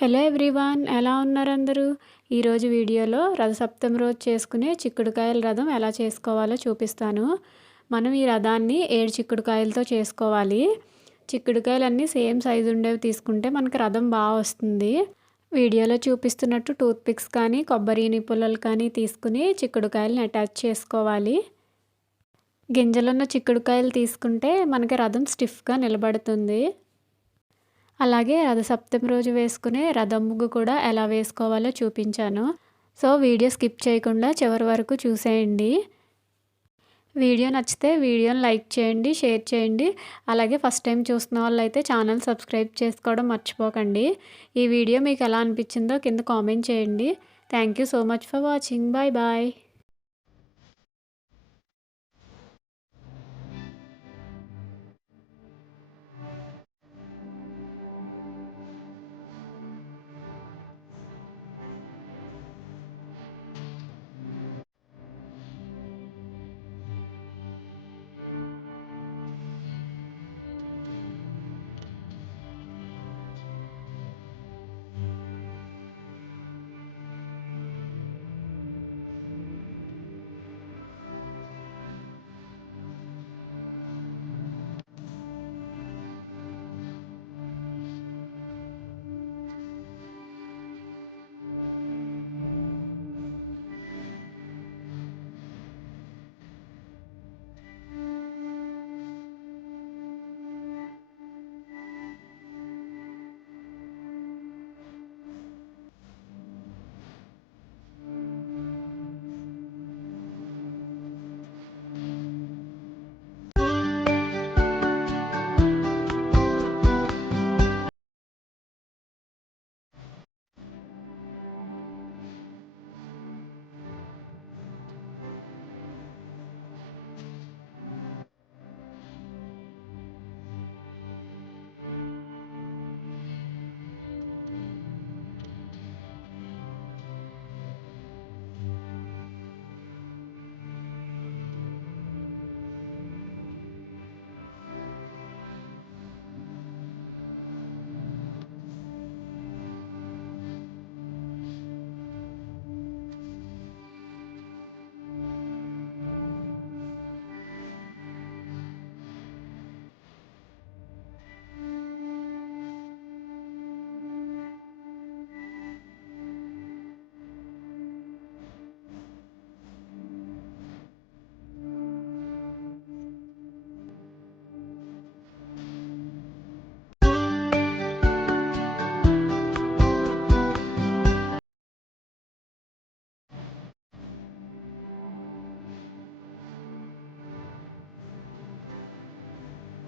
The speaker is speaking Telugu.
హలో ఎవ్రీవాన్ ఎలా ఉన్నారు అందరూ ఈరోజు వీడియోలో రథసప్తమి రోజు చేసుకునే చిక్కుడుకాయల రథం ఎలా చేసుకోవాలో చూపిస్తాను. మనం ఈ రథాన్ని ఏడు చిక్కుడుకాయలతో చేసుకోవాలి. చిక్కుడుకాయలన్నీ సేమ్ సైజు ఉండేవి తీసుకుంటే మనకి రథం బాగా వస్తుంది. వీడియోలో చూపిస్తున్నట్టు టూత్పిక్స్ కానీ కొబ్బరి నిపుల్లలు కానీ తీసుకుని చిక్కుడుకాయలని అటాచ్ చేసుకోవాలి. గింజలున్న చిక్కుడుకాయలు తీసుకుంటే మనకి రథం స్టిఫ్గా నిలబడుతుంది. అలాగే రథసప్తమి రోజు వేసుకునే రథం ముగ్గు కూడా ఎలా వేసుకోవాలో చూపించాను. సో వీడియో స్కిప్ చేయకుండా చివరి వరకు చూసేయండి. వీడియో నచ్చితే వీడియోని లైక్ చేయండి షేర్ చేయండి. అలాగే ఫస్ట్ టైం చూస్తున్న వాళ్ళు అయితే ఛానల్ సబ్స్క్రైబ్ చేసుకోవడం మర్చిపోకండి. ఈ వీడియో మీకు ఎలా అనిపించిందో కింద కామెంట్ చేయండి. Thank you so much for watching. Bye bye.